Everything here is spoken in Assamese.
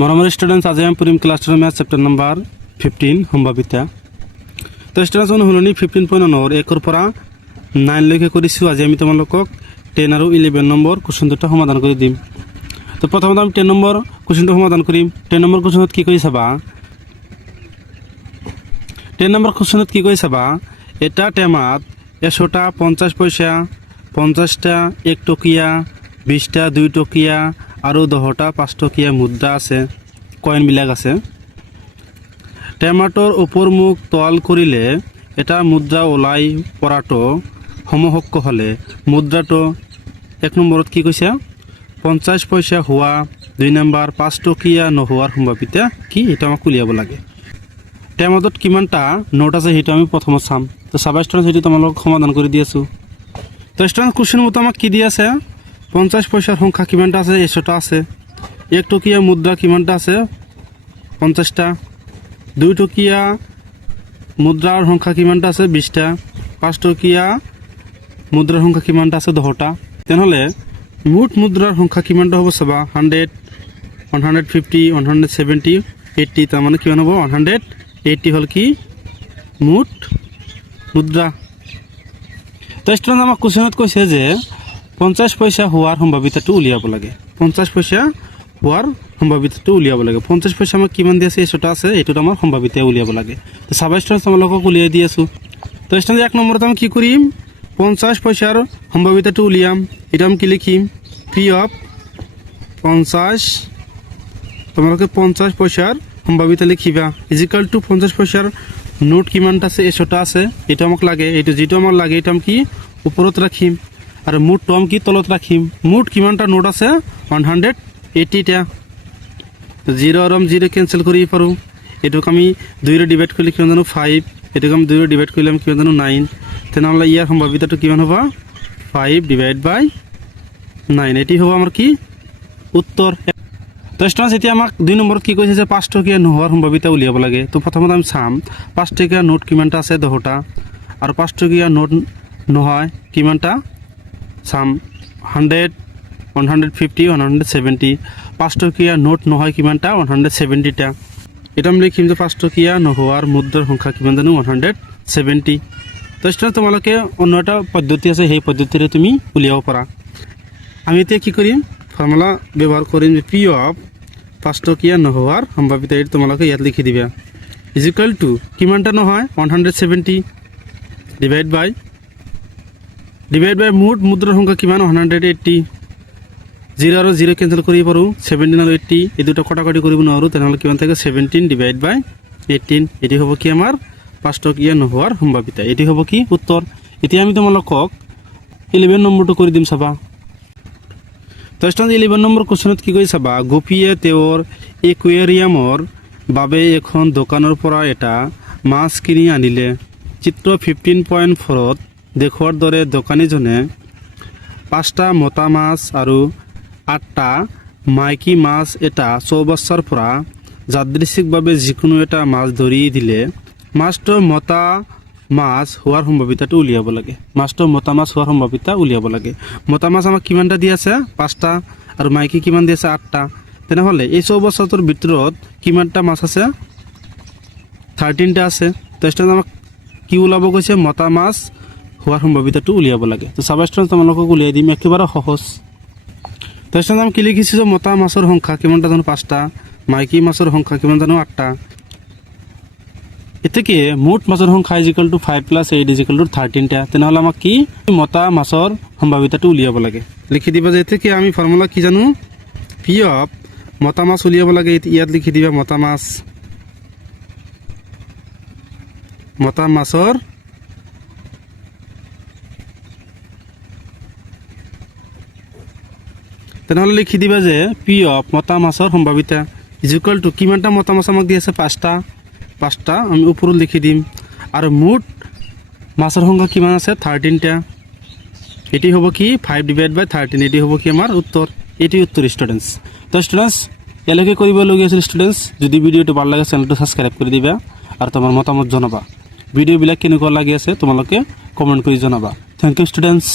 মৰমৰ ষ্টুডেণ্টছ, আজি আমি পঢ়িম ক্লাছ 10 মেথছ চেপ্টাৰ নম্বৰ 15 সম্ভাৱিতা। তো ষ্টুডেণ্টছ অনুশীলনী 15.9 1 পৰা 9 লৈকে কৰিছোঁ। আজি আমি তোমালোকক 10 আৰু 11 নম্বৰ কুৱেশ্যন দুটা সমাধান কৰি দিম। তো প্ৰথমতে আমি 10 নম্বৰ কুৱেশ্যনটো সমাধান কৰিম। 10 নম্বৰ কুৱেশ্যনত কি কৰি চাবা, 10 নম্বৰ কুৱেশ্যনত কি কৰি চাবা, এটা টেমাত 100টা 50 পইচা, 50টা 1 টকীয়া, 20টা 2 টকীয়া আৰু 10টা 5 টকীয়া মুদ্ৰা আছে, কইনবিলাক আছে। টেমাটোৰ ওপৰ মুখ তল কৰিলে এটা মুদ্ৰা ওলাই পৰাটো সমকক্ষ হ'লে মুদ্ৰাটো 1 নম্বৰত কি কৈছে 50 পইচা হোৱা, 2 নম্বৰ 5 টকীয়া নোহোৱাৰ সম্ভাৱিতা কি, এটা আমাক উলিয়াব লাগে। টেমাটোত কিমানটা নোট আছে সেইটো আমি প্ৰথমত চাম। তো চাবা ষ্টুডেণ্টছ, সেইটো তোমালোকক সমাধান কৰি দি আছোঁ। তো ষ্টুডেণ্টছ কুৱেশ্যন মতে আমাক কি দি আছে, 50 পইচাৰ সংখ্যা কিমানটা আছে, 100টা আছে। 1 টকীয়া মুদ্ৰা কিমানটা আছে, 50টা। 2 টকীয়া মুদ্ৰাৰ সংখ্যা কিমানটা আছে, 20টা। 5 টকীয়া মুদ্ৰাৰ সংখ্যা কিমানটা আছে, 10টা। তেনেহ'লে মুঠ মুদ্ৰাৰ সংখ্যা কিমানটা হ'ব চাবা, 100, 150, 170, 80। তাৰমানে কিমান হ'ব, 180 হ'ল কি মুঠ মুদ্ৰা। তো ষ্টুডেণ্ট আমাক কুৱেশ্যনত কৈছে যে 50 পইচা হোৱাৰ সম্ভাৱিতাটো উলিয়াব লাগে। 50 পইচা হোৱাৰ সম্ভাৱিতাটো উলিয়াব লাগে। 50 পইচা আমাক কিমান দি আছে, 100টা আছে, এইটোত আমাৰ সম্ভাৱিতা উলিয়াব লাগে। তো চাবা ষ্টুডেণ্ট, তোমালোকক উলিয়াই দি আছোঁ। তো ষ্টুডেণ্ট 1 নম্বৰত আমি কি কৰিম, 50 পইচাৰ সম্ভাৱিতাটো উলিয়াম। এইটো আমি কি লিখিম, পি অফ 50, তোমালোকে 50 পইচাৰ সম্ভাৱিতা লিখিবা ইজিকাল টু 50 পইচাৰ নোট কিমানটা আছে, 100টা আছে, এইটো আমাক লাগে। এইটো যিটো আমাক লাগে এইটো আমি কি ওপৰত ৰাখিম আৰু মুঠটো আমি কি তলত ৰাখিম। মুঠ কিমানটা নোট আছে, 180টা। 0 আৰু 0 কেঞ্চেল কৰিব পাৰোঁ। এইটোক আমি 2ৰে ডিভাইড কৰিলে কিমান জানো 5, এইটোক আমি 2ৰে ডিভাইড কৰিলে আমি কিমান জানো 9। তেনেহ'লে ইয়াৰ সম্ভাৱিতাটো কিমান হ'ব, 5 ডিভাইড বাই 9। এটি হ'ব আমাৰ কি উত্তৰ। তো ষ্টুডেণ্টছ, এতিয়া আমাক 2 নম্বৰত কি কৈছে যে 5 টকীয়া নোহোৱাৰ সম্ভাৱিতা উলিয়াব লাগে। তো প্ৰথমতে আমি চাম 5 টকীয়া নোট কিমানটা আছে, 10টা। আৰু 5 টকীয়া নোট নহয় কিমানটা চাম, 100, 150, 170। 5 টকীয়া নোট নহয় কিমানটা, 170টা। এটা আমি লিখিম যে 5 টকীয়া নোহোৱাৰ মুদ্ৰাৰ সংখ্যা কিমান জানো, 170। তো ষ্টুডেণ্ট, তোমালোকে অন্য এটা পদ্ধতি আছে, সেই পদ্ধতিৰে তুমি উলিয়াব পাৰা। আমি এতিয়া কি কৰিম, ফৰ্মুলা ব্যৱহাৰ কৰিম যে পি অফ 5 টকীয়া নোহোৱাৰ সম্ভাৱিতা, এইটো তোমালোকে ইয়াত লিখি দিবা ইজিকাল টু কিমানটা নহয়, 170 ডিভাইড বাই মুঠ মুদ্ৰাৰ সংখ্যা কিমান, 180। 0 আৰু 0 কেঞ্চেল কৰিব পাৰোঁ, 17 আৰু 80 এই দুটা কটাকটি কৰিব নোৱাৰোঁ। তেনেহ'লে কিমান থাকে, 17 ডিভাইড বাই 18। এটি হ'ব কি আমাৰ 5 টকীয়া নোহোৱাৰ সম্ভাৱিতা। এটি হ'ব কি উত্তৰ। এতিয়া আমি তোমালোকক 11 নম্বৰটো কৰি দিম চাবা। তো ষ্টুডেণ্ট 11 নম্বৰ কুৱেশ্যনত কি কৰি চাবা, গোপীয়ে তেওঁৰ একুৱেৰিয়ামৰ বাবে এখন দোকানৰ পৰা এটা মাছ কিনি আনিলে। চিত্ৰ 15.4ত দেখুওৱাৰ দৰে দোকানীজনে 5টা মতা মাছ আৰু 8টা মাইকী মাছ এটা চৌবাচ্চাৰ পৰা যাদৃচ্ছিকভাৱে যিকোনো এটা মাছ ধৰি দিলে মাছটো মতা মাছ হোৱাৰ সম্ভাৱিতাটো উলিয়াব লাগে। মাছটো মতা মাছ হোৱাৰ সম্ভাৱিতা উলিয়াব লাগে। মতা মাছ আমাক কিমানটা দি আছে, 5টা, আৰু মাইকী কিমান দি আছে, 8টা। তেনেহ'লে এই চৌবাচ্চাটোৰ ভিতৰত কিমানটা মাছ আছে, 13টা আছে। তো ষ্টুডেণ্ট আমাক কি ওলাব কৈছে, মতা মাছ হোৱাৰ সম্ভাৱিতাটো উলিয়াব লাগে। তো চাবা ষ্টুডেণ্ট, তোমালোকক উলিয়াই দিম, একেবাৰে সহজ। তো ষ্টুডেণ্ট আমি কি লিখিছোঁ যে মতা মাছৰ সংখ্যা কিমানটা জানো, 5টা, মাইকী মাছৰ সংখ্যা কিমান জানো, 8টা। এতেকে মুঠ মাছৰ সংখ্যা ইজিকাল টু 5 + 8 ইজিকাল টু 13টা। তেনেহ'লে আমাক কি মতা মাছৰ সম্ভাৱিতাটো উলিয়াব লাগে। লিখি দিবা যে এতেকে আমি ফৰ্মুলা কি জানো, পি অফ মতা মাছ উলিয়াব লাগে। ইয়াত লিখি দিবা মতা মাছৰ তেনেহ'লে লিখি দিবা যে পি অফ মতা মাছৰ সম্ভাৱিতা ইজিকাল টু কিমানটা মতা মাছ আমাক দি আছে, 5টা আমি ওপৰত লিখি দিম। আৰু মুঠ মাছৰ সংখ্যা কিমান আছে, 13টা। এটি হ'ব কি 5 ডিভাইড বাই 13। এটি হ'ব কি আমাৰ উত্তৰ। এটি উত্তৰ ষ্টুডেণ্টছ। তো ষ্টুডেণ্টছ, ইয়ালৈকে কৰিবলগীয়া আছিল ষ্টুডেণ্টছ। যদি ভিডিঅ'টো ভাল লাগে চেনেলটো ছাবস্ক্ৰাইব কৰি দিবা আৰু তোমাৰ মতামত জনাবা। ভিডিঅ'বিলাক কেনেকুৱা লাগি আছে তোমালোকে কমেণ্ট কৰি জনাবা। Thank you students.